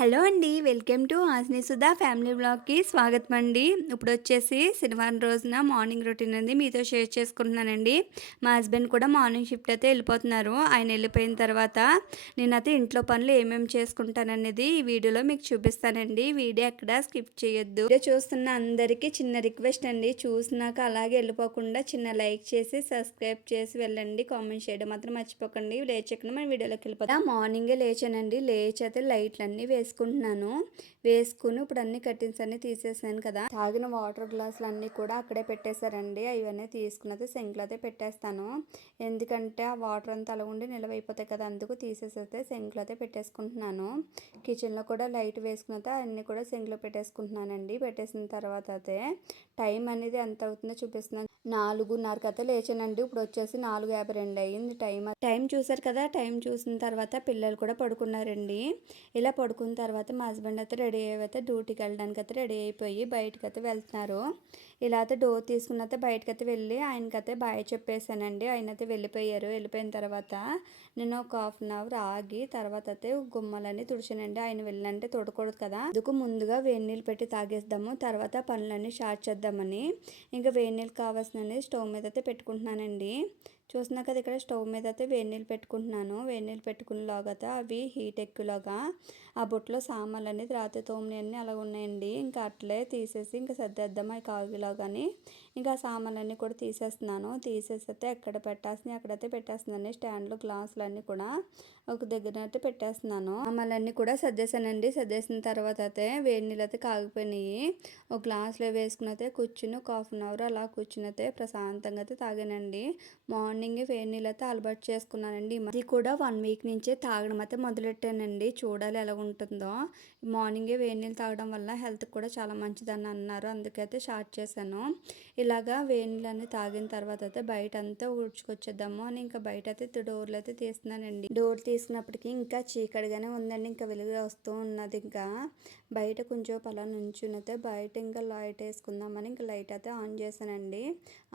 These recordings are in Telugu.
హలో అండి. Welcome to Hasini Sudha family వ్లాగ్‌కి స్వాగతం అండి. ఇప్పుడొచ్చేసి శనివారం రోజున మార్నింగ్ రొటీన్ అనేది మీతో షేర్ చేసుకుంటున్నానండి. మా హస్బెండ్ కూడా మార్నింగ్ షిఫ్ట్ అయితే వెళ్ళిపోతున్నారు. ఆయన వెళ్ళిపోయిన తర్వాత నేనైతే ఇంట్లో పనులు ఏమేమి చేసుకుంటాననేది ఈ వీడియోలో మీకు చూపిస్తానండి. వీడియో ఎక్కడ స్కిప్ చేయొద్దు. వీడియో చూస్తున్న అందరికీ చిన్న రిక్వెస్ట్ అండి. చూసినాక అలాగే వెళ్ళిపోకుండా చిన్న లైక్ చేసి సబ్స్క్రైబ్ చేసి వెళ్ళండి. కామెంట్ చేయడం మాత్రం మర్చిపోకండి. లేచకుండా మన వీడియోలోకి వెళ్ళిపోతాం. మార్నింగే లేచానండి. లేచి అయితే లైట్లన్నీ వేసుకుంటున్నాను. వేసుకుని ఇప్పుడు అన్ని కర్టెన్స్ అన్ని తీసేసాను కదా. తాగిన వాటర్ గ్లాసులు అన్నీ కూడా అక్కడే పెట్టేశారండి. అవన్నీ తీసుకున్నది సింక్లో అయితే పెట్టేస్తాను. ఎందుకంటే ఆ వాటర్ అంతా అలా ఉండి నిలవైపోతాయి కదా, అందుకు తీసేసైతే సింక్లో అయితే పెట్టేసుకుంటున్నాను. కిచెన్లో కూడా లైట్ వేసుకున్నది అన్నీ కూడా సింక్లో పెట్టేసుకుంటున్నానండి. పెట్టేసిన తర్వాత అయితే టైం అనేది ఎంత అవుతుందో చూపిస్తున్నాను. 4:30కి అయితే లేచానండి. ఇప్పుడు వచ్చేసి 4:52 అయ్యింది టైం చూసారు కదా. టైం చూసిన తర్వాత పిల్లలు కూడా పడుకున్నారండి. ఇలా పడుకున్న తర్వాత మా హస్బెండ్ అయితే రెడీ అయితే డ్యూటీకి వెళ్ళడానికి అయితే రెడీ అయిపోయి బయటకు అయితే వెళ్తున్నారు. ఇలా అయితే డోర్ తీసుకున్న అయితే బయటకు అయితే వెళ్ళి ఆయనకైతే బాయ్ చెప్పేశానండి. ఆయన అయితే వెళ్ళిపోయారు. వెళ్ళిపోయిన తర్వాత నేను ఒక హాఫ్ అన్ అవర్ ఆగి తర్వాత అయితే గుమ్మలన్నీ తుడిచానండి. ఆయన వెళ్ళంటే తుడకూడదు కదా, అందుకు ముందుగా వేడి నీళ్ళు పెట్టి తాగేద్దాము, తర్వాత పనులన్నీ స్టార్ట్ చేద్దామని ఇంకా వేడి నీళ్ళు కావాల్సినవి స్టవ్ మీద అయితే పెట్టుకుంటున్నానండి. చూస్తున్నా కదా, ఇక్కడ స్టవ్ మీద అయితే వేడి నీళ్ళు పెట్టుకుంటున్నాను. వేడి నీళ్ళు పెట్టుకునేలాగా అవి హీట్ ఎక్కువలాగా ఆ బుట్టలో సామాన్లు అనేది రాత్రి తోమినవన్నీ అలా ఉన్నాయండి. ఇంకా అట్లే తీసేసి ఇంకా సర్దేద్దాం అవి కాగిలాగాని ఇంకా సామాన్లన్నీ కూడా తీసేస్తున్నాను. తీసేస్తే ఎక్కడ పెట్టేస్తున్నాయి అక్కడైతే పెట్టేస్తున్నాను. స్టాండ్లు గ్లాసులు అన్నీ కూడా ఒక దగ్గర అయితే పెట్టేస్తున్నాను. సామాన్లన్నీ కూడా సర్దేశానండి. సర్దేసిన తర్వాత అయితే వేడి నీళ్ళు అయితే కాగిపోయినాయి. ఒక గ్లాసులో వేసుకుని అయితే కూర్చుని ఒక హాఫ్ అన్ అవర్ అలా కూర్చుని అయితే ప్రశాంతంగా అయితే తాగానండి. మార్నింగ్ వేడి నీళ్ళు అయితే అలవాటు చేసుకున్నానండి. ఇది కూడా 1 వీక్ నుంచే తాగడం అయితే మొదలెట్టానండి. చూడాలి ఎలా ఉంటుందో. మార్నింగే వేడి నీళ్ళు తాగడం వల్ల హెల్త్కి కూడా చాలా మంచిదని అన్నారు. అందుకైతే స్టార్ట్ చేశాను. ఇలాగా వేడి నీళ్ళని తాగిన తర్వాత అయితే బయట అంతా ఊడ్చుకొచ్చేద్దాము అని ఇంకా బయట అయితే డోర్లు అయితే తీస్తున్నానండి. డోర్ తీసినప్పటికీ ఇంకా చీకటిగానే ఉందండి. ఇంకా వెలుగు వస్తూ ఉన్నది. ఇంకా బయట కొంచెం అలా నుంచునైతే బయట ఇంకా లైట్ వేసుకుందామని ఇంకా లైట్ అయితే ఆన్ చేశానండి.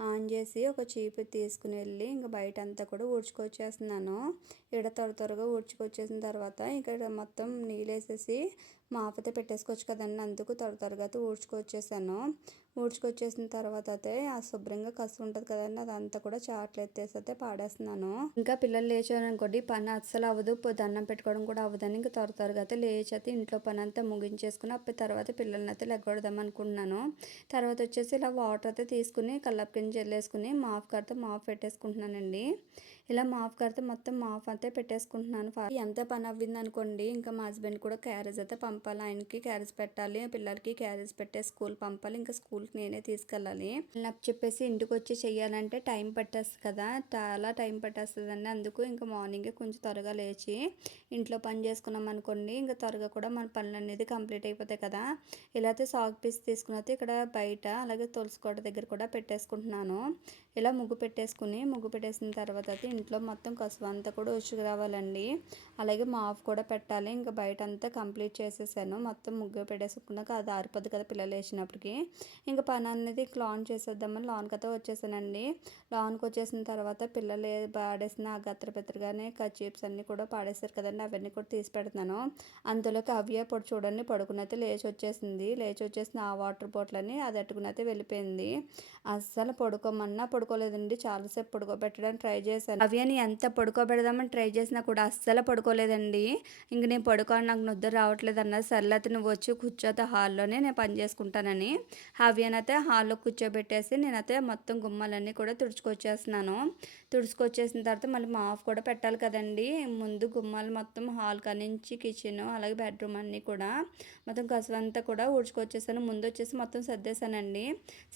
ఆన్ చేసి ఒక చీపు తీసుకుని వెళ్ళి ఇంకా బయట అంతా కూడా ఊడ్చుకొచ్చేస్తున్నాను. ఇక్కడ త్వరగా ఊడ్చుకొచ్చేసిన తర్వాత ఇక్కడ మొత్తం నీళ్ళు వేసేసి మాపైతే పెట్టేసుకోవచ్చు కదండి, అందుకు త్వరగా అయితే ఊడ్చుకొచ్చేసాను. ఊడ్చుకొచ్చేసిన తర్వాత అయితే ఆ శుభ్రంగా కసు ఉంటుంది కదండి, అదంతా కూడా చాట్లు ఎత్తేసి అయితే పాడేస్తున్నాను. ఇంకా పిల్లలు లేచారు అనుకోండి, పని అస్సలు అవ్వదు, దండం పెట్టుకోవడం కూడా అవ్వదని ఇంకా త్వరగా అయితే లేచి అయితే ఇంట్లో పని అంతా ముగించేసుకుని అప్పుడు తర్వాత పిల్లల్ని అయితే లెగ్గొడదాం అనుకుంటున్నాను. తర్వాత వచ్చేసి ఇలా వాటర్ అయితే తీసుకుని కల్లాపు కింద జల్లేసుకుని మాఫ్ కడితే మాఫ్ పెట్టేసుకుంటున్నానండి. ఇలా మాఫ్ కడితే మొత్తం మాఫ్ అయితే పెట్టేసుకుంటున్నాను. ఎంత పని అవ్వింది అనుకోండి, ఇంకా మా హస్బెండ్ కూడా క్యారేజ్ అయితే పంపాలి. ఆయనకి క్యారేజ్ పెట్టాలి, పిల్లలకి క్యారేజ్ పెట్టే స్కూల్ పంపాలి, ఇంకా స్కూల్కి నేనే తీసుకెళ్ళాలి. నాకు చెప్పేసి ఇంటికి వచ్చి చెయ్యాలంటే టైం పట్టేస్తుంది కదా, చాలా టైం పట్టేస్తుందండి. అందుకు ఇంకా మార్నింగే కొంచెం త్వరగా లేచి ఇంట్లో పని చేసుకున్నాం అనుకోండి, ఇంకా త్వరగా కూడా మన పనులు అనేది కంప్లీట్ అయిపోతాయి కదా. ఇలా అయితే సాగు పీస్ తీసుకుని అయితే ఇక్కడ బయట అలాగే తులసి కోట దగ్గర కూడా పెట్టేసుకుంటున్నాను. ఇలా ముగ్గు పెట్టేసిన తర్వాత అయితే ఇంట్లో మొత్తం కసువు అంతా కూడా ఉసుకు రావాలండి. అలాగే మాఫ్ కూడా పెట్టాలి. ఇంకా బయట అంతా కంప్లీట్ చేసేసాను. మొత్తం ముగ్గు పెట్టేసుకున్నాక అది ఆరిపోద్ది కదా పిల్లలు వేసినప్పటికి. ఇంకా పని అనేది లాన్ చేసేద్దామని లాన్కి అయితే వచ్చేసానండి. లాన్కి వచ్చేసిన తర్వాత పిల్లలు పాడేసిన ఆ గత్తరపెత్తరగానే కచీప్స్ అన్నీ కూడా పాడేస్తారు కదండి, అవన్నీ కూడా తీసి పెడుతున్నాను. అందులోకి అవ్య పొడి చూడండి పడుకుని అయితే లేచి వచ్చేసిన ఆ వాటర్ బాటిల్ అని అది అట్టుకుని అయితే వెళ్ళిపోయింది. అస్సలు పడుకోమన్నా పడుకోలేదండి. చాలాసేపు పడుకోబెట్టడానికి ట్రై చేశాను. అవ్యని ఎంత పడుకోబెడదామని ట్రై చేసినా కూడా అస్సలు పడుకోలేదండి. ఇంక నేను పడుకోని నాకు నిద్ర రావట్లేదు అన్నది. సర్లేతే నువ్వు వచ్చి కూర్చోతే హాల్లోనే నేను పని చేసుకుంటానని అవ్యనైతే హాల్లో కూర్చోబెట్టేసి నేనైతే మొత్తం గుమ్మాలన్నీ కూడా తుడుచుకొచ్చేస్తున్నాను. తుడుచుకొచ్చేసిన తర్వాత మళ్ళీ మాఫ్ కూడా పెట్టాలి కదండి. ముందు గుమ్మాలు మొత్తం హాల్ కానించి కిచెన్ అలాగే బెడ్రూమ్ అన్నీ కూడా మొత్తం కసువంతా కూడా ఊడ్చుకొచ్చేసాను. ముందు వచ్చేసి మొత్తం సర్దేశానండి.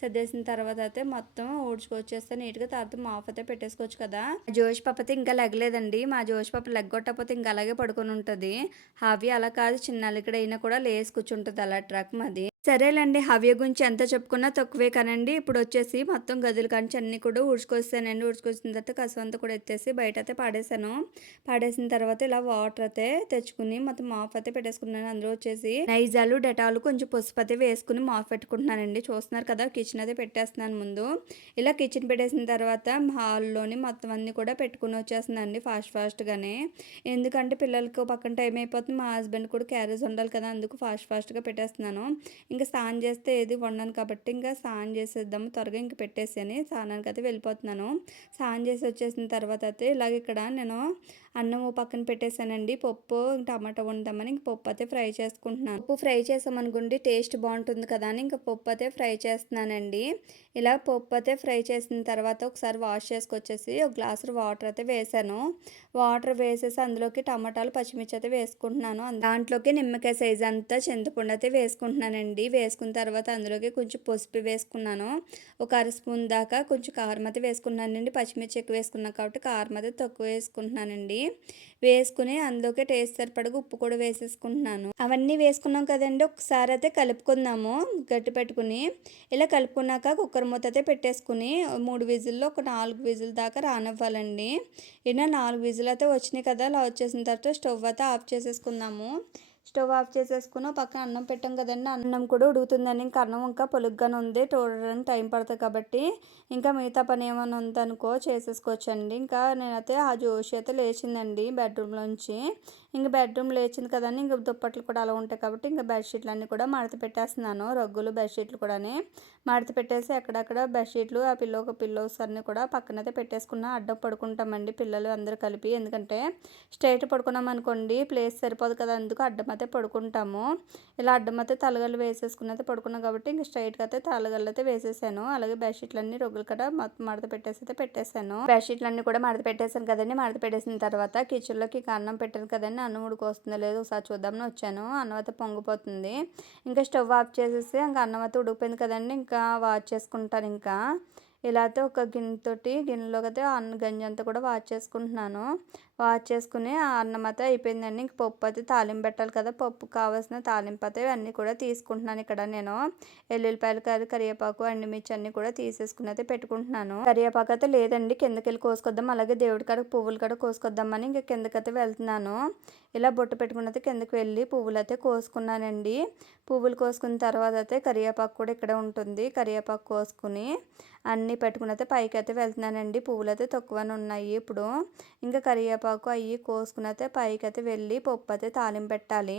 సర్దేసిన తర్వాత అయితే మొత్తం ఊడ్చుకొచ్చేస్తే నీట్గా, తర్వాత మాఫ్ అయితే పెట్టేసుకోవచ్చు కదా. జోష్ పాప అయితే ఇంకా లెగలేదండి. మా జోష్ పాప లెగ్గొట్టకపోతే ఇంకా అలాగే పడుకొని ఉంటుంది. అవి అలా కాదు, చిన్న అలికడైనా కూడా లేసి కూర్చుంటుంది అలా ట్రక్ మాది. సరేలేండి. హవ్య గురించి ఎంత చెప్పుకున్నా తక్కువే కానండి. ఇప్పుడొచ్చేసి మొత్తం గదుల కానించి అన్నీ కూడా ఊడ్చుకొచ్చేసానండి. ఊడ్చుకొచ్చిన తర్వాత కసవంతా కూడా ఎత్తేసి బయటైతే పడేసాను. పడేసిన తర్వాత ఇలా వాటర్ అయితే తెచ్చుకుని మొత్తం మాప్ అయితే పెట్టేసుకున్నాను. అందులో వచ్చేసి నైజాలు, డెటాలు కొంచెం పసుపు వేసుకుని మాప్ పెట్టుకుంటున్నానండి. చూస్తున్నారు కదా కిచెన్ అయితే పెట్టేస్తున్నాను ముందు. ఇలా కిచెన్ పెట్టేసిన తర్వాత హాల్లోని మొత్తం అన్నీ కూడా పెట్టుకుని వచ్చేస్తున్నానండి ఫాస్ట్‌గానే. ఎందుకంటే పిల్లలకి పక్కన టైం అయిపోతుంది. మా హస్బెండ్ కూడా క్యారేజ్ ఉండాలి కదా! అందుకు ఫాస్ట్‌గా పెట్టేస్తున్నాను. ఇంకా స్నానం చేస్తే ఏది వండను కాబట్టి ఇంకా స్నానం చేసేద్దాము త్వరగా ఇంక పెట్టేసి అని స్నానానికైతే వెళ్ళిపోతున్నాను. స్నానం చేసి వచ్చేసిన తర్వాత అయితే ఇలాగ ఇక్కడ నేను అన్నం పక్కన పెట్టేశానండి. పప్పు టమాటా వండుదామని ఇంక పప్పు అయితే ఫ్రై చేసుకుంటున్నాను. పప్పు ఫ్రై చేసామనుకోండి టేస్ట్ బాగుంటుంది కదా అని ఇంక పప్పు అయితే ఫ్రై చేస్తున్నానండి. ఇలా పప్పు అయితే ఫ్రై చేసిన తర్వాత ఒకసారి వాష్ చేసుకొచ్చేసి ఒక గ్లాసు వాటర్ అయితే వేసాను. వాటర్ వేసేసి అందులోకి టమాటాలు, పచ్చిమిర్చి అయితే వేసుకుంటున్నాను. దాంట్లోకి నిమ్మకాయ సైజ్ అంతా చింతపండు అయితే వేసుకుంటున్నానండి. వేసుకున్న తర్వాత అందులోకి కొంచెం పసుపు వేసుకున్నాను. ఒక అర స్పూన్ దాకా కొంచెం కారం అయితే వేసుకున్నానండి. పచ్చిమిర్చి ఎక్కువ వేసుకున్నాను కాబట్టి కారం అయితే తక్కువ వేసుకుంటున్నానండి. వేసుకుని అందులోకి టేస్ట్ సరిపడగా ఉప్పు కూడా వేసేసుకుంటున్నాను. అవన్నీ వేసుకున్నాం కదండి, ఒకసారి అయితే కలుపుకుందాము గట్టి పెట్టుకుని. ఇలా కలుపుకున్నాక కుక్కర్ మూత అయితే పెట్టేసుకుని 3 విజిల్లో ఒక 4 విజిల్ దాకా రానివ్వాలండి. ఇలా 4 విజిల్ అయితే వచ్చినాయి కదా! అలా వచ్చేసిన తర్వాత స్టవ్ అయితే ఆఫ్ చేసేసుకుందాము. స్టవ్ ఆఫ్ చేసేసుకుని ఓ పక్కన అన్నం పెట్టాం కదండి, అన్నం కూడా ఉడుకుతుందండి. ఇంకా అన్నం ఇంకా పొలుగ్గానే ఉంది, చూడడానికి టైం పడుతుంది కాబట్టి ఇంకా మిగతా పని ఏమైనా ఉందనుకో చేసేసుకోవచ్చండి. ఇంకా నేనైతే ఆ జోషి అయితే లేచిందండి బెడ్రూమ్లోంచి. ఇంక బెడ్రూమ్ లేచింది కదండి, ఇంక దుప్పట్లు కూడా అలా ఉంటాయి కాబట్టి ఇంకా బెడ్షీట్లు అన్నీ కూడా మడత పెట్టేస్తున్నాను. రగ్గులు బెడ్షీట్లు కూడా మడత పెట్టేసి అక్కడక్కడ బెడ్షీట్లు ఆ పిల్లోస్ అన్నీ కూడా పక్కనైతే పెట్టేసుకున్న అడ్డం పడుకుంటామండి పిల్లలు అందరూ కలిపి. ఎందుకంటే స్ట్రైట్ పడుకున్నాం అనుకోండి ప్లేస్ సరిపోదు కదా, అందుకు అడ్డం అయితే పడుకుంటాము. ఇలా అడ్డం అయితే తలగళ్ళు వేసేసుకుని అయితే పడుకున్నాం కాబట్టి ఇంక స్ట్రైట్గా అయితే తలగళ్ళు అయితే వేసేసాను. అలాగే బెడ్షీట్లు అన్నీ రొగ్గులు కూడా మడత పెట్టేసి అయితే పెట్టేశాను. బెడ్షీట్లు అన్నీ కూడా మడత పెట్టేశాను కదండి. మడత పెట్టేసిన తర్వాత కిచెన్లోకి అన్నం పెట్టాను కదండి, అన్నం ఉడికొస్తుందో లేదో ఒకసారి చూద్దామని వచ్చాను. అన్నం అయితే పొంగిపోతుంది. ఇంకా స్టవ్ ఆఫ్ చేసేసి ఇంకా అన్నం అయితే ఉడికిపోయింది కదండి, ఇంకా వాచ్ చేసుకుంటాను. ఇంకా ఇలా అయితే ఒక గిన్నెలోకి అయితే అన్న గంజి అంతా కూడా వాచ్ చేసుకుంటున్నాను. వాచ్ చేసుకుని ఆ అన్నం అయితే అయిపోయిందండి. ఇంక పప్పు అయితే తాలింపు పెట్టాలి కదా, పప్పు కావాల్సిన తాలింపు అయితే అన్నీ కూడా తీసుకుంటున్నాను. ఇక్కడ నేను ఎల్లుల్లిపాయలు, కరివేపాకు, ఎండుమిర్చి అన్నీ కూడా తీసేసుకుని అయితే పెట్టుకుంటున్నాను. కరివేపాకు అయితే లేదండి, కిందకెళ్ళి కోసుకొద్దాం, అలాగే దేవుడి కాడ పువ్వులు కూడా కోసుకొద్దామని ఇంకా కిందకైతే వెళ్తున్నాను. ఇలా బొట్టు పెట్టుకుని అయితే కిందకి వెళ్ళి పువ్వులు అయితే కోసుకున్నానండి. పువ్వులు కోసుకున్న తర్వాత అయితే కరివేపాకు కూడా ఇక్కడ ఉంటుంది. కరివేపాకు కోసుకుని అన్నీ పెట్టుకుని అయితే పైకి అయితే వెళ్తున్నానండి. పువ్వులు అయితే తక్కువనే ఉన్నాయి ఇప్పుడు. ఇంకా కరివేపాకు అవి కోసుకుని అయితే పైకి అయితే వెళ్ళి పప్పు అయితే తాలింపు పెట్టాలి.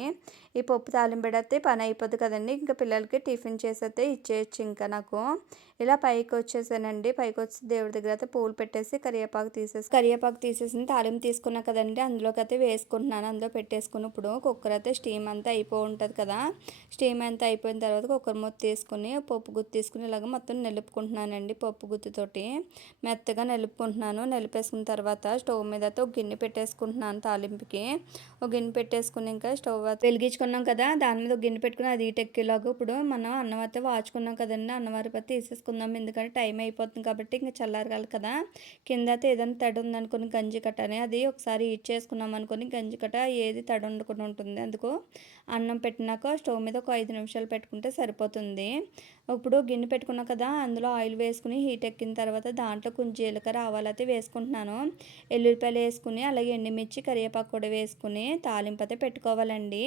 ఈ పప్పు తాలింపు పెడితే పని అయిపోద్ది కదండి, ఇంకా పిల్లలకి టిఫిన్ చేసి అయితే ఇచ్చేయచ్చు. ఇంకా నాకు ఇలా పైకి వచ్చేసానండి. పైకి వచ్చి దేవుడి దగ్గర అయితే పూలు పెట్టేసి కరివేపాకు తీసేసి తాలింపు తీసుకున్నా కదండి, అందులోకి అయితే వేసుకుంటున్నాను. అందులో పెట్టేసుకుని ఇప్పుడు కుక్కర్ అయితే స్టీమ్ అంతా అయిపోయి ఉంటుంది కదా, స్టీమ్ అంతా అయిపోయిన తర్వాత కుక్కర్ మూత తీసుకుని పప్పు గుత్తి తీసుకుని ఇలాగ మొత్తం నలుపుకుంటున్నానండి. పప్పు గుత్తితోటి మెత్తగా నలుపుకుంటున్నాను. నలిపేసుకున్న తర్వాత స్టవ్ మీద అయితే ఒక గిన్నె పెట్టేసుకుంటున్నాను తాలింపుకి. ఒక గిన్నె పెట్టేసుకుని ఇంకా స్టవ్ వెలిగించుకున్నాం కదా, దాని మీద ఒక గిన్నె పెట్టుకుని అది ఈటెక్కేలాగా ఇప్పుడు మనం అన్నం అయితే వాచుకున్నాం కదండి, అన్నం వరకు తీసేసుకుందాం. ఎందుకంటే టైం అయిపోతుంది కాబట్టి ఇంకా చల్లారగాలి కదా. కింద అయితే ఏదైనా తడి ఉందనుకుని గంజి కట్టని అది ఒకసారి హీట్ చేసుకున్నాం అనుకుని గంజి కట్ట ఏది తడి ఉండకుండా ఉంటుంది. అందుకు అన్నం పెట్టినాక స్టవ్ మీద ఒక 5 నిమిషాలు పెట్టుకుంటే సరిపోతుంది. ఇప్పుడు గిన్నె పెట్టుకున్నాం కదా, అందులో ఆయిల్ వేసుకుని హీట్ ఎక్కిన తర్వాత దాంట్లో కొంచెం జీలకర్ర, ఆవాలు అయితే వేసుకుంటున్నాను. ఎల్లుల్లిపాయలు వేసుకుని అలాగే ఎండుమిర్చి, కరివేపాకు కూడా వేసుకుని తాలింపు అయితే పెట్టుకోవాలండి.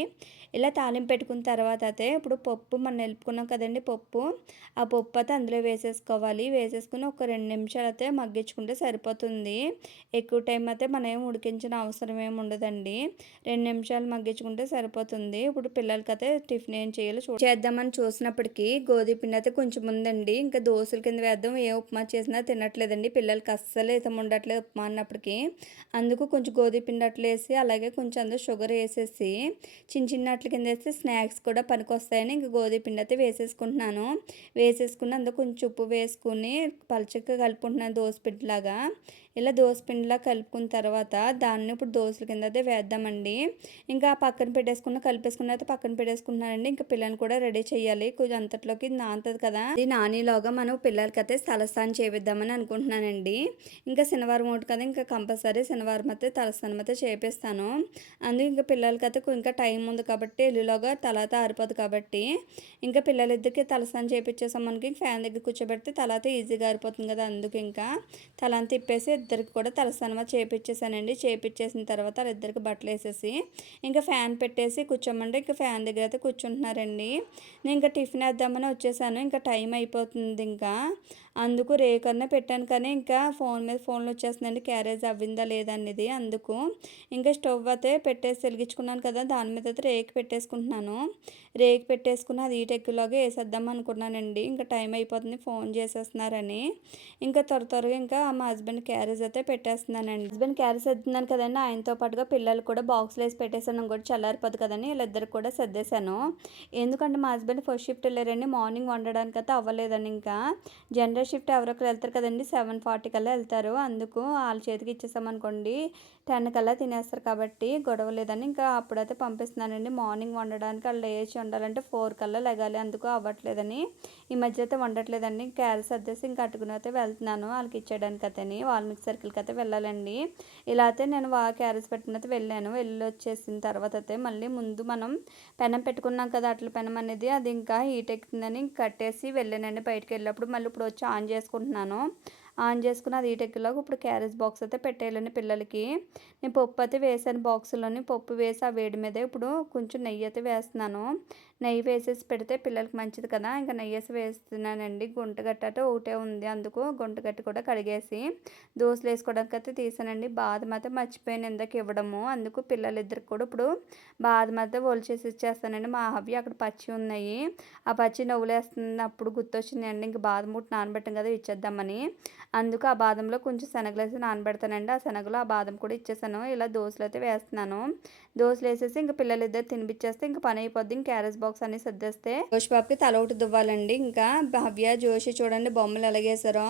ఇలా తాలింపు పెట్టుకున్న తర్వాత అయితే ఇప్పుడు పప్పు మనం నిలుపుకున్నాం కదండి, ఆ పప్పు అయితే అందులో వేసేసుకోవాలి. వేసేసుకుని ఒక 2 నిమిషాలు అయితే మగ్గించుకుంటే సరిపోతుంది. ఎక్కువ టైం అయితే మనం ఏం ఉడికించిన అవసరం ఏమి ఉండదండి. 2 నిమిషాలు మగ్గించుకుంటే సరిపోతుంది. ఇప్పుడు పిల్లలకైతే టిఫిన్ ఏం చేయాలో చేద్దామని చూసినప్పటికీ గోధుమ పిండి అయితే కొంచెం ఉందండి. ఇంకా దోశల కింద వేద్దాం, ఏ ఉప్మా చేసినా తినట్లేదండి పిల్లలకి, అస్సలు ఇష్టం ఉండట్లేదు ఉప్మా అన్నప్పటికీ. అందుకు కొంచెం గోధుమ పిండి అట్లా వేసి అలాగే కొంచెం అందులో షుగర్ వేసేసి చిన్న అట్ల కింద వేస్తే స్నాక్స్ కూడా పనికొస్తాయని ఇంక గోధుమ పిండి అయితే వేసేసుకుంటున్నాను. వేసేసుకుని అందులో కొంచెం కొంచెం ఉప్పు వేసుకుని పలచగా కలుపుకుంటున్నాను దోసపిండిలాగా. ఇలా దోసపిండిలా కలుపుకున్న తర్వాత దాన్ని ఇప్పుడు దోసల కింద అయితే వేద్దామండి. ఇంకా పక్కన పెట్టేసుకున్న కలిపేసుకున్న అయితే పక్కన పెట్టేసుకుంటున్నానండి. ఇంకా పిల్లల్ని కూడా రెడీ చేయాలి. కొంచెం అంతట్లోకి ఇది నానుతుంది కదా, ఇది నానేలోగా మనం పిల్లలకైతే తలస్నానం చేపిద్దామని అనుకుంటున్నానండి. ఇంకా శనివారం ఒకటి కదా, ఇంకా కంపల్సరీ శనివారం అయితే తలస్నానం అయితే చేపిస్తాను. అందుకే ఇంకా పిల్లలకైతే ఇంకా టైం ఉంది కాబట్టి ఎల్లులోగా తల అయితే ఆరిపోదు కాబట్టి ఇంకా పిల్లలిద్దరికి తలస్నానం చేపించేసాం మనకి ఫ్యాన్ దగ్గర కూర్చోబెడితే తల అయితే ఈజీగా ఆరిపోతుంది కదా. అందుకు ఇంకా తల అంతా తిప్పేసి ఇద్దరికి కూడా తలస్నానం చేపించేసానండి. చేపించేసిన తర్వాత వాళ్ళిద్దరికి బట్టలు వేసేసి ఇంకా ఫ్యాన్ పెట్టేసి కూర్చోమంటే ఇంకా ఫ్యాన్ దగ్గర అయితే కూర్చుంటున్నారండి. నేను ఇంకా టిఫిన్ వేద్దామని వచ్చేసాను. ఇంకా టైం అయిపోతుంది ఇంకా. అందుకు రేకన్నా పెట్టాను కానీ ఇంకా ఫోన్ మీద ఫోన్లు వచ్చేస్తుందండి, క్యారేజ్ అవ్విందా లేదా అనేది. అందుకు ఇంకా స్టవ్ అయితే పెట్టేసి వెలిగించుకున్నాను కదా, దాని మీద అయితే రేకు పెట్టేసుకుంటున్నాను. రేకు పెట్టేసుకుని అది ఈటెక్కులాగా వేసేద్దాం అనుకున్నానండి. ఇంకా టైం అయిపోతుంది ఫోన్ చేసేస్తున్నారని ఇంకా త్వరగా ఇంకా మా హస్బెండ్ క్యారేజ్ అయితే పెట్టేస్తున్నానండి. హస్బెండ్ క్యారేజ్ సర్దుతున్నాను కదండి, ఆయనతో పాటుగా పిల్లలు కూడా బాక్స్లో వేసి పెట్టేసాను కూడా చల్లారిపోదు కదండి. వీళ్ళిద్దరికి కూడా సర్దేశాను. ఎందుకంటే మా హస్బెండ్ ఫస్ట్ షిఫ్ట్ వెళ్ళారండి, మార్నింగ్ వండడానికి అయితే అవ్వలేదని. ఇంకా జనరల్ షిఫ్ట్ ఎవరొకరు వెళ్తారు కదండి, 7:40 కల్లా వెళ్తారు. అందుకు వాళ్ళ చేతికి ఇచ్చేసామనుకోండి 10 కల్లా తినేస్తారు కాబట్టి గొడవ లేదని ఇంకా అప్పుడైతే పంపిస్తున్నానండి. మార్నింగ్ వండడానికి వాళ్ళు లేచి వండాలంటే 4 కల్లా లెగాలి, అందుకు అవ్వట్లేదని ఈ మధ్య అయితే వండట్లేదండి. క్యారెట్ సర్దేసి ఇంకా అటుకుని అయితే వెళ్తున్నాను వాళ్ళకి ఇచ్చేయడానికి అయితే. వాల్మీకి సర్కిల్కి అయితే వెళ్ళాలండి. ఇలా అయితే నేను క్యారేజ్ పెట్టుకుని అయితే వెళ్ళాను. వెళ్ళి వచ్చేసిన తర్వాత అయితే మళ్ళీ ముందు మనం పెనం పెట్టుకున్నాం కదా, అట్ల పెనం అనేది అది ఇంకా హీట్ ఎక్కుతుందని కట్టేసి వెళ్ళానండి. బయటకు వెళ్ళినప్పుడు మళ్ళీ ఇప్పుడు వచ్చి ఆన్ చేసుకుంటున్నాను. ఆన్ చేసుకుని అది హీటెక్కేలాగా ఇప్పుడు క్యారేజ్ బాక్స్ అయితే పెట్టేయాలండి పిల్లలకి. నేను పప్పు అయితే వేసాను బాక్సులోని. పప్పు వేసి ఆ వేడి మీద ఇప్పుడు కొంచెం నెయ్యి అయితే వేస్తున్నాను. నెయ్యి వేసేసి పెడితే పిల్లలకి మంచిది కదా, ఇంకా నెయ్యి వేసి వేస్తున్నానండి. గుంటగట్ట అయితే ఒకటే ఉంది, అందుకు గుంటగట్టి కూడా కడిగేసి దోశలు వేసుకోవడానికి అయితే తీసానండి. బాదం అయితే మర్చిపోయాను ఇందాక ఇవ్వడము, అందుకు పిల్లలిద్దరికి కూడా ఇప్పుడు బాదం అయితే ఒలిచేసి ఇచ్చేస్తానండి. మా అవి అక్కడ పచ్చి ఉన్నాయి, ఆ పచ్చి నవ్వులేస్తున్నప్పుడు గుర్తొచ్చిందండి ఇంక బాదం ముట్టి నానబెట్టాం కదా ఇచ్చేద్దామని. అందుకు ఆ బాదంలో కొంచెం శనగలు వేసి నానబెడతానండి. ఆ శనగలు ఆ బాదం కూడా ఇచ్చేసాను. ఇలా దోశలు అయితే వేస్తున్నాను. దోశలు వేసేసి ఇంకా పిల్లలిద్దరు తినిపించేస్తే ఇంకా పని అయిపోద్ది. ఇంకా క్యారేజ్ బాక్స్ అన్ని సర్దేస్తే జోషి బాబుకి తల ఒకటి దువ్వాలండి. ఇంకా భవ్య జోషి చూడండి బొమ్మలు ఎలాగేసారో.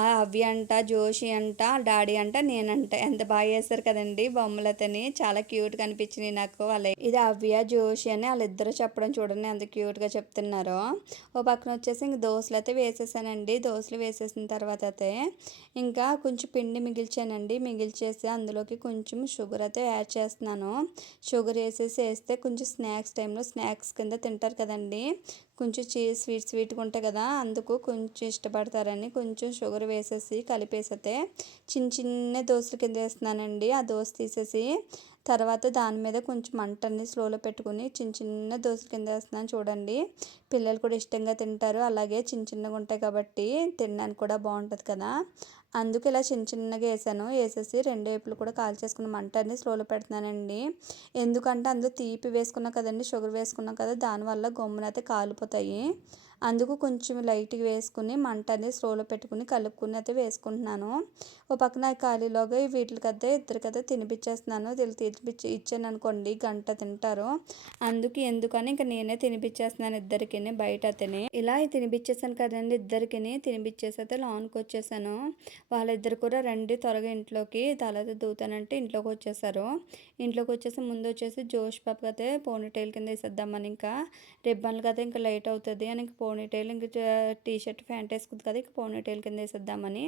ఆ అవ్య అంట, జోషి అంట, డాడీ అంట, నేనంట, ఎంత బాగా వేసారు కదండి బొమ్మలు అతని. చాలా క్యూట్గా అనిపించినాయి నాకు వాళ్ళ. ఇది అవ్య జోషి అని వాళ్ళిద్దరు చెప్పడం చూడండి ఎంత క్యూట్గా చెప్తున్నారో. ఓ పక్కన వచ్చేసి ఇంక దోశలు అయితే వేసేసానండి. దోశలు వేసేసిన తర్వాత అయితే ఇంకా కొంచెం పిండి మిగిల్చానండి. మిగిల్చేసి అందులోకి కొంచెం షుగర్ అయితే యాడ్ చేస్తున్నాను. షుగర్ వేస్తే కొంచెం స్నాక్స్ టైంలో స్నాక్స్ కింద తింటారు కదండి, కొంచెం స్వీట్గా ఉంటాయి కదా, అందుకు కొంచెం ఇష్టపడతారని కొంచెం షుగర్ వేసేసి కలిపేసితే చిన్న దోశల కింద వేస్తున్నానండి. ఆ దోశ తీసేసి తర్వాత దాని మీద కొంచెం మంటని స్లోలో పెట్టుకుని చిన్న దోశల కింద వేస్తున్నాను చూడండి. పిల్లలు కూడా ఇష్టంగా తింటారు, అలాగే చిన్నగా ఉంటాయి కాబట్టి తినడానికి కూడా బాగుంటుంది కదా. అందుకు ఇలా చిన్నగా వేసాను. వేసేసి రెండు వైపులు కూడా కాల్చేసుకున్న మంటని స్లోలో పెడుతున్నానండి. ఎందుకంటే అందులో తీపి వేసుకున్నాం కదండి, షుగర్ వేసుకున్నాం కదా, దానివల్ల గమ్మున అయితే కాలిపోతాయి. అందుకు కొంచెం లైట్గా వేసుకుని మంట అనేది స్లోలో పెట్టుకుని కలుపుకుని అయితే వేసుకుంటున్నాను. ఓ పక్కన ఖాళీలోగా వీటికైతే ఇద్దరికైతే తినిపించేస్తున్నాను. తినిపించి ఇచ్చాను అనుకోండి గంట తింటారు. ఎందుకని ఇంకా నేనే తినిపించేస్తున్నాను ఇద్దరికి బయట అతని. ఇలా తినిపించేసాను కదండి ఇద్దరికి. తినిపించేసి అయితే లోనికి వచ్చేసాను. వాళ్ళిద్దరు కూడా రండి త్వరగా ఇంట్లోకి తలతో దూతానంటే ఇంట్లోకి వచ్చేసారు. ఇంట్లోకి వచ్చేసి ముందు వచ్చేసి జోష్ పాపకి అయితే పోనీటైల్ కింద వేసేద్దామని, ఇంకా రిబ్బన్లు కదా ఇంకా లైట్ అవుతుంది అని ఇంక పోనీటైల్ ఇంక టీ షర్ట్ ప్యాంట్ వేసుకుంది కదా, ఇంక పోనీటైల్ కింద వేసేద్దామని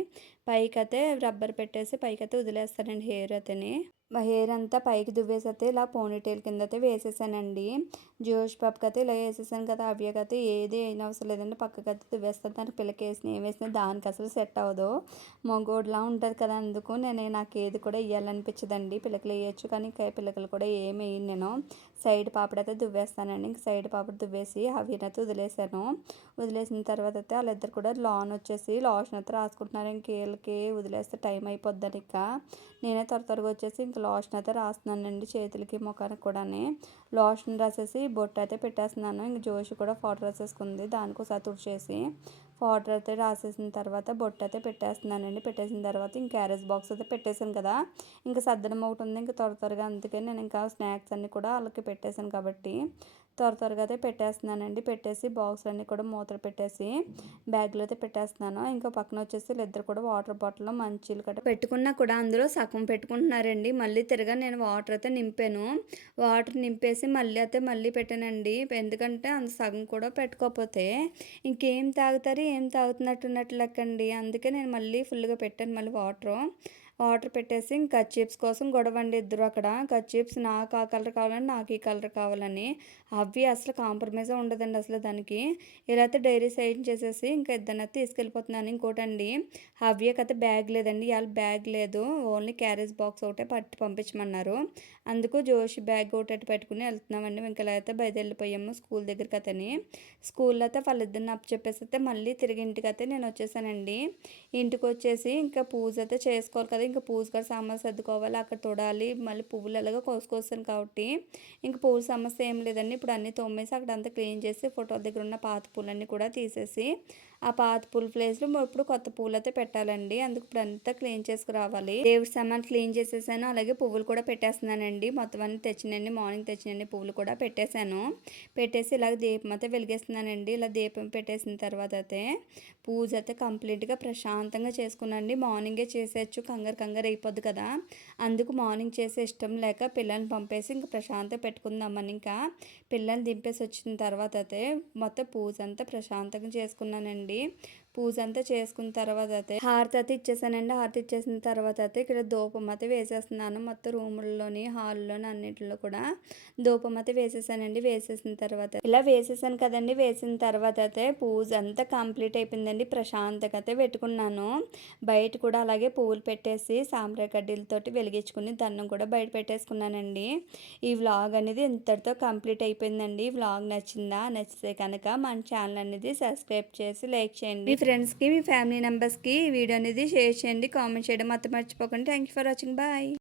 పైకి అయితే రబ్బర్ పెట్టేసి పైకి అయితే వదిలేస్తానండి హెయిర్ అతని. హెయిర్ అంతా పైకి దువ్వేసి అయితే ఇలా పోనీటైల్ కింద అయితే వేసేసానండి. జోష్ పాపకి అయితే ఇలా వేసేసాను కదా, అవ్యకి అయితే ఏది అయిన అవసరం లేదండి, పక్కకి అయితే దువ్వేస్తాను. దానికి పిల్లకి వేసిన ఏం వేసినా దానికి అసలు సెట్ అవ్వదు, మగోడ్లా ఉంటుంది కదా. అందుకు నాకు ఏది కూడా వేయాలనిపించదండి. పిల్లకలు వేయచ్చు కానీ పిల్లకలు కూడా ఏమి వేయను నేను. సైడ్ పాపడైతే దువ్వేస్తానండి. ఇంక సైడ్ పాపడ దువ్వేసి అవినైతే వదిలేసాను. వదిలేసిన తర్వాత అయితే వాళ్ళిద్దరు కూడా లాన్ వచ్చేసి లోషన్ అయితే రాసుకుంటున్నారు. ఇంకేళ్ళకి వదిలేస్తే టైం అయిపోద్దని ఇక నేనే త్వరగా వచ్చేసి ఇంక లోషన్ అయితే రాస్తున్నానండి చేతులకి ముఖానికి కూడా. లోషన్ రాసేసి బొట్టు అయితే పెట్టేస్తున్నాను. ఇంక జోషి కూడా పౌడర్ రాసేసుకుంది, దానికోసం తుడిచేసి పౌడర్ అయితే రాసేసిన తర్వాత బొట్టు అయితే పెట్టేస్తున్నానండి. పెట్టేసిన తర్వాత ఇంక క్యారేజ్ బాక్స్ అయితే పెట్టేశాను కదా, ఇంకా సర్దడం ఒకటి ఉంది ఇంకా త్వరగా. అందుకే నేను ఇంకా స్నాక్స్ అన్నీ కూడా వాళ్ళకి పెట్టేశాను కాబట్టి త్వరగా అయితే పెట్టేస్తున్నానండి. పెట్టేసి బాక్స్‌లన్నీ కూడా మూతలు పెట్టేసి బ్యాగ్‌లో అయితే పెట్టేస్తున్నాను. ఇంకో పక్కన వచ్చేసి వీళ్ళిద్దరు కూడా వాటర్ బాటిల్‌లో మంచీలు గట్రా పెట్టుకున్నా కూడా అందులో సగం పెట్టుకుంటున్నారండి. మళ్ళీ తిరగా నేను వాటర్ అయితే నింపాను. వాటర్ నింపేసి మళ్ళీ పెట్టానండి. ఎందుకంటే సగం కూడా పెట్టుకోకపోతే ఇంకేం తాగుతారు, ఏం తాగుతున్నట్టు లెక్కండి. అందుకే నేను మళ్ళీ ఫుల్‌గా పెట్టాను మళ్ళీ వాటరు. వాటర్ పెట్టేసి ఇంక కర్చీఫ్స్ కోసం గొడవండి ఇద్దరు అక్కడ. కర్చీఫ్స్ నాకు ఆ కలర్ కావాలని, నాకు ఈ కలర్ కావాలని. అవి అసలు కాంప్రమైజే ఉండదండి అసలు దానికి. ఇలా అయితే డైరీ సైన్ చేసేసి ఇంకా ఇద్దరినైతే తీసుకెళ్ళిపోతున్నాను. ఇంకోటండి హవ్యకైతే బ్యాగ్ లేదండి. ఇవాళ బ్యాగ్ లేదు. ఓన్లీ క్యారేజ్ బాక్స్ ఒకటే పట్టి పంపించమన్నారు. అందుకు జోషి బ్యాగ్ ఒకటి పెట్టుకుని వెళ్తున్నామండి. ఇంక ఇలా అయితే బయలుదేరిపోయాము స్కూల్ దగ్గరికి అతని. స్కూల్లో అయితే వాళ్ళిద్దరిని అప్పచెప్పేసి అయితే మళ్ళీ తిరిగి ఇంటికైతే నేను వచ్చేసానండి. ఇంటికి వచ్చేసి ఇంకా పూజ అయితే చేసుకోవాలి కదా, ఇంకా పూజ కూడా సామాన్లు సర్దుకోవాలి, అక్కడ తొడాలి, మళ్ళీ పువ్వులు ఎలాగో కోసుకొస్తాను కాబట్టి ఇంక పూల సమస్య ఏం లేదండి. ఇప్పుడు అన్నీ తోమేసి అక్కడ అంతా క్లీన్ చేసి ఫోటోల దగ్గర ఉన్న పాత పూలన్నీ కూడా తీసేసి ఆ పాత పూల ప్లేస్లో ఇప్పుడు కొత్త పూలు అయితే పెట్టాలండి. అందుకు ఇప్పుడు అంతా క్లీన్ చేసుకురావాలి. దేవుడి సామాన్ క్లీన్ చేసేసాను, అలాగే పువ్వులు కూడా పెట్టేస్తున్నానండి. మొత్తం అన్ని తెచ్చినండి, మార్నింగ్ తెచ్చినండి పువ్వులు కూడా పెట్టేశాను. పెట్టేసి ఇలాగ దీపం అయితే వెలిగిస్తున్నానండి. ఇలా దీపం పెట్టేసిన తర్వాత అయితే పూజ అయితే కంప్లీట్గా ప్రశాంతంగా చేసుకున్నానండి. మార్నింగే చేసేయచ్చు, కంగారు అయిపోద్ది కదా, అందుకు మార్నింగ్ చేసే ఇష్టం లేక పిల్లల్ని పంపేసి ఇంకా ప్రశాంతంగా పెట్టుకుందామని ఇంకా పిల్లల్ని దింపేసి వచ్చిన తర్వాత అయితే మొత్తం పూజ అంతా ప్రశాంతంగా చేసుకున్నానండి. పూజ అంతా చేసుకున్న తర్వాత అయితే హారతి అయితే ఇచ్చేసానండి. హారతి ఇచ్చేసిన తర్వాత అయితే ఇక్కడ ధూపం అయితే వేసేస్తున్నాను. మొత్తం రూముల్లోని, హాల్లోని అన్నింటిలో కూడా ధూపం అయితే వేసేసానండి. వేసేసిన తర్వాత ఇలా వేసేసాను కదండి. వేసిన తర్వాత అయితే పూజ అంతా కంప్లీట్ అయిపోయిందండి. ప్రశాంతంగా అయితే పెట్టుకున్నాను. బయట కూడా అలాగే పువ్వులు పెట్టేసి సాంబ్రాణి కడ్డీలతోటి వెలిగించుకుని దండం కూడా బయట పెట్టేసుకున్నానండి. ఈ వ్లాగ్ అనేది ఇంతటితో కంప్లీట్ అయిపోయిందండి. ఈ వ్లాగ్ నచ్చిందా? నచ్చితే కనుక మన ఛానల్ అనేది సబ్స్క్రైబ్ చేసి లైక్ చేయండి. మీ ఫ్రెండ్స్కి, మీ ఫ్యామిలీ మెంబర్స్కి ఈ వీడియో అనేది షేర్ చేయండి. కామెంట్ చేయడం మాత్రం మర్చిపోకండి. Thank you for watching. Bye.